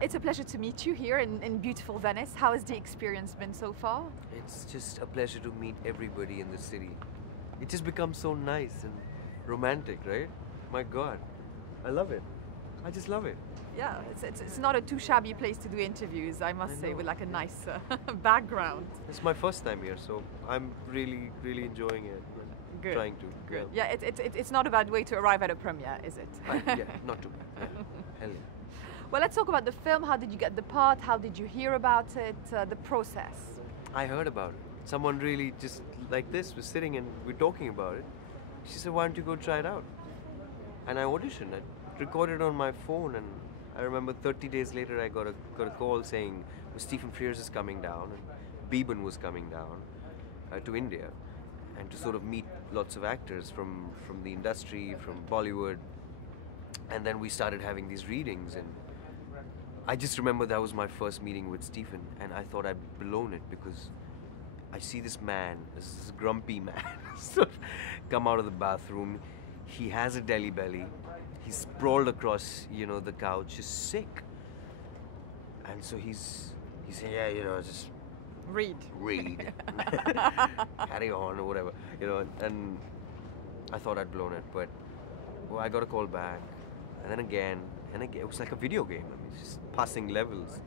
It's a pleasure to meet you here in beautiful Venice. How has the experience been so far? It's just a pleasure to meet everybody in the city. It just becomes so nice and romantic, right? My God, I love it. I just love it. Yeah, it's not a too shabby place to do interviews, I must say, know. with like a nice background. It's my first time here, so I'm really, really enjoying it. Good. Trying to. Good. Yeah, it's not a bad way to arrive at a premiere, is it? Yeah, not too bad. Yeah. Hell yeah. Well, let's talk about the film. How did you get the part? How did you hear about it? The process. I heard about it. Someone really just like this was sitting and we're talking about it. She said, "Why don't you go try it out?" And I auditioned. I recorded on my phone, and I remember 30 days later I got a call saying Stephen Frears is coming down, and Beeban was coming down to India, and to sort of meet lots of actors from the industry, from Bollywood. And then we started having these readings, and I just remember that was my first meeting with Stephen, and I thought I'd blown it because I see this man, this grumpy man, sort of come out of the bathroom. He has a deli belly. He's sprawled across, the couch, just sick. And so he's saying, yeah, just read, carry on or whatever, And I thought I'd blown it, but I got a call back, and then again. And again, it was like a video game. I mean, just passing levels.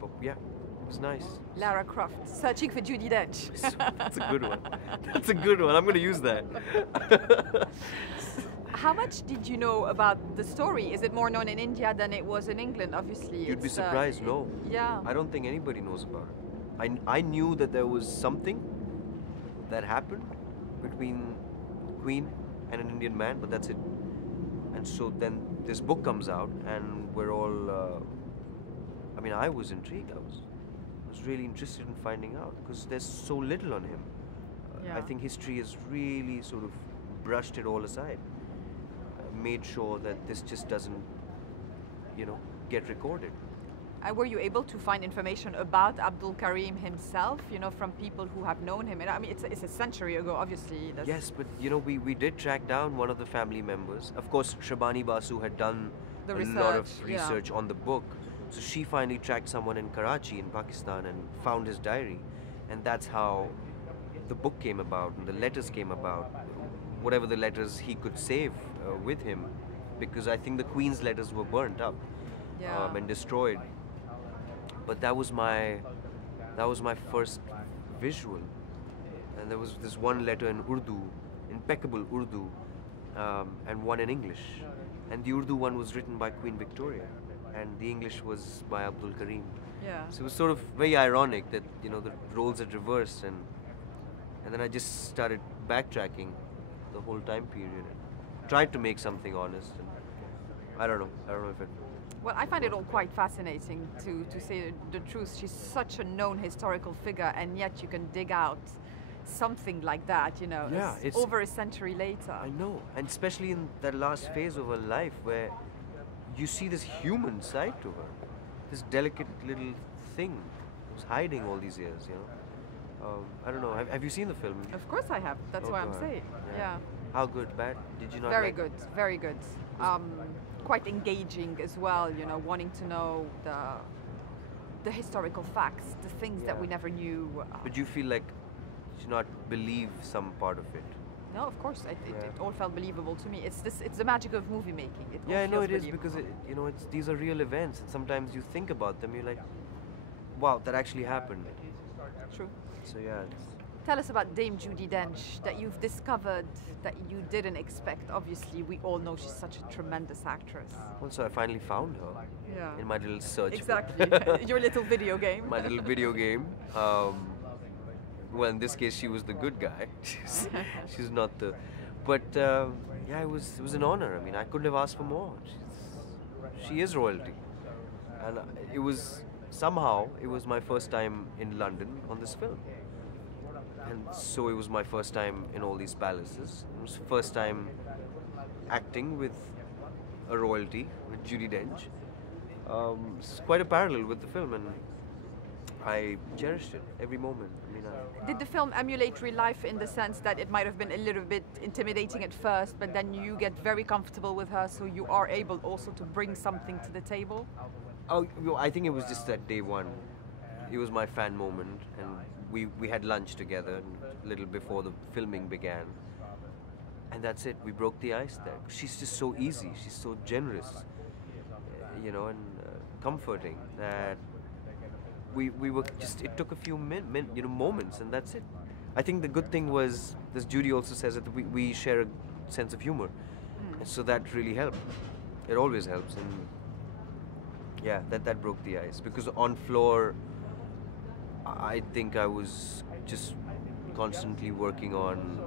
But yeah, it was nice. Lara Croft, searching for Judi Dench. That's a good one. That's a good one. I'm going to use that. How much did you know about the story? Is it more known in India than it was in England? Obviously, you'd be surprised. No. Yeah. I don't think anybody knows about it. I knew that there was something that happened between Queen and an Indian man, but that's it. And so then this book comes out, and we're all. I was intrigued. I was really interested in finding out because there's so little on him. Yeah. I think history has really sort of brushed it all aside, made sure that this just doesn't, get recorded. Were you able to find information about Abdul Karim himself, from people who have known him? And I mean, it's a century ago, obviously. Yes, but we did track down one of the family members. Of course, Shabani Basu had done a lot of research on the book. So she finally tracked someone in Karachi in Pakistan and found his diary. And that's how the book came about and the letters came about. Whatever the letters he could save with him, because I think the Queen's letters were burnt up and destroyed. But that was my first visual, and there was this one letter in Urdu, impeccable Urdu, and one in English, and the Urdu one was written by Queen Victoria, and the English was by Abdul Karim. Yeah. So it was sort of very ironic that the roles had reversed, and then I just started backtracking the whole time period, and tried to make something honest. And I don't know if it. Well, I find it all quite fascinating, to say the truth. She's such a known historical figure, and yet you can dig out something like that, Yeah, it's over a century later. I know, and especially in that last phase of her life where you see this human side to her, this delicate little thing who's hiding all these years, I don't know. Have you seen the film? Of course I have. That's why I'm saying. Yeah. How good? Bad? Did you not? Very good. Very good. Quite engaging as well. Wanting to know the historical facts, the things that we never knew. But you feel like you not believe some part of it? No, of course. It all felt believable to me. It's the magic of movie making. I know it is, because these are real events, and sometimes you think about them, you're like, wow, that actually happened. True. So yeah. Tell us about Dame Judi Dench, that you've discovered that you didn't expect. Obviously, we all know she's such a tremendous actress. Also, I finally found her. Yeah. In my little search. Exactly. Your little video game. My little video game. Well, in this case, she was the good guy. She's not the. But it was an honor. I mean, I couldn't have asked for more. She is royalty, and it was my first time in London on this film. And so it was my first time in all these palaces. It was first time acting with a royalty, with Judi Dench. It's quite a parallel with the film, and I cherished it every moment. I mean, Did the film emulate real life in the sense that it might have been a little bit intimidating at first, but then you get very comfortable with her, so you are able also to bring something to the table? oh, well, I think it was just that day one. It was my fan moment, and we had lunch together a little before the filming began. And that's it. We broke the ice there. She's just so easy. She's so generous, and comforting that we were just. It took a few moments, and that's it. I think the good thing was, as Judi also says, that we share a sense of humor, and so that really helped. It always helps, and yeah, that broke the ice because on floor, I think I was just constantly working on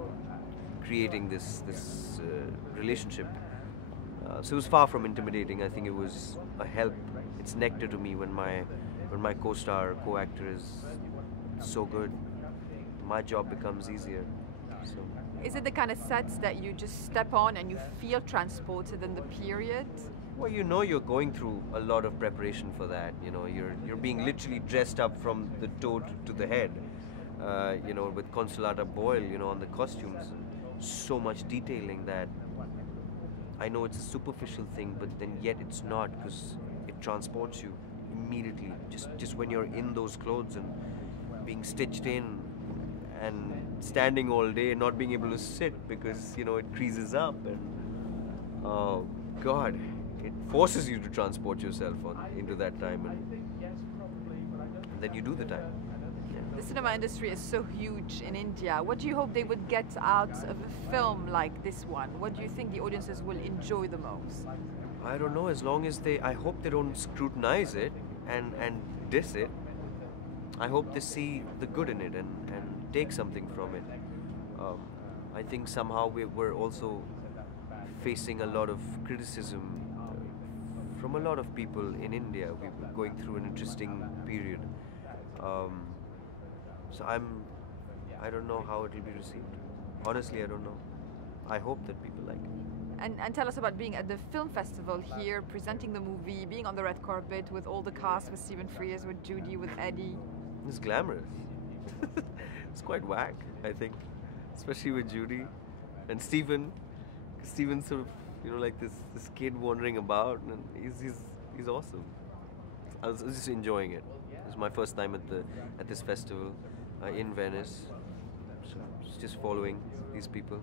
creating this relationship. So it was far from intimidating. I think it was a help. It's nectar to me when my co-star, co-actor is so good. My job becomes easier. So Is it the kind of sets that you just step on and you feel transported in the period? well, you're going through a lot of preparation for that. You're being literally dressed up from the toe to the head. With Consolata Boyle, on the costumes, so much detailing that I know it's a superficial thing, but then yet it's not because it transports you immediately. Just when you're in those clothes and being stitched in and standing all day, not being able to sit because it creases up, and oh God, it forces you to transport yourself into that time, and then you do the time. The cinema industry is so huge in India. What do you hope they would get out of a film like this one? What do you think the audiences will enjoy the most? I don't know. As long as I hope they don't scrutinize it and diss it. I hope they see the good in it and take something from it. I think somehow we're also facing a lot of criticism from a lot of people in India. We're going through an interesting period. So I don't know how it will be received. Honestly, I don't know. I hope that people like it. And tell us about being at the film festival here, presenting the movie, being on the red carpet with all the cast, with Stephen Frears, with Judi, with Eddie. It's glamorous. It's quite whack, I think, especially with Judi and Stephen. Stephen's sort of, like this kid wandering about, and he's awesome. I was just enjoying it. It was my first time at this festival in Venice, so just following these people.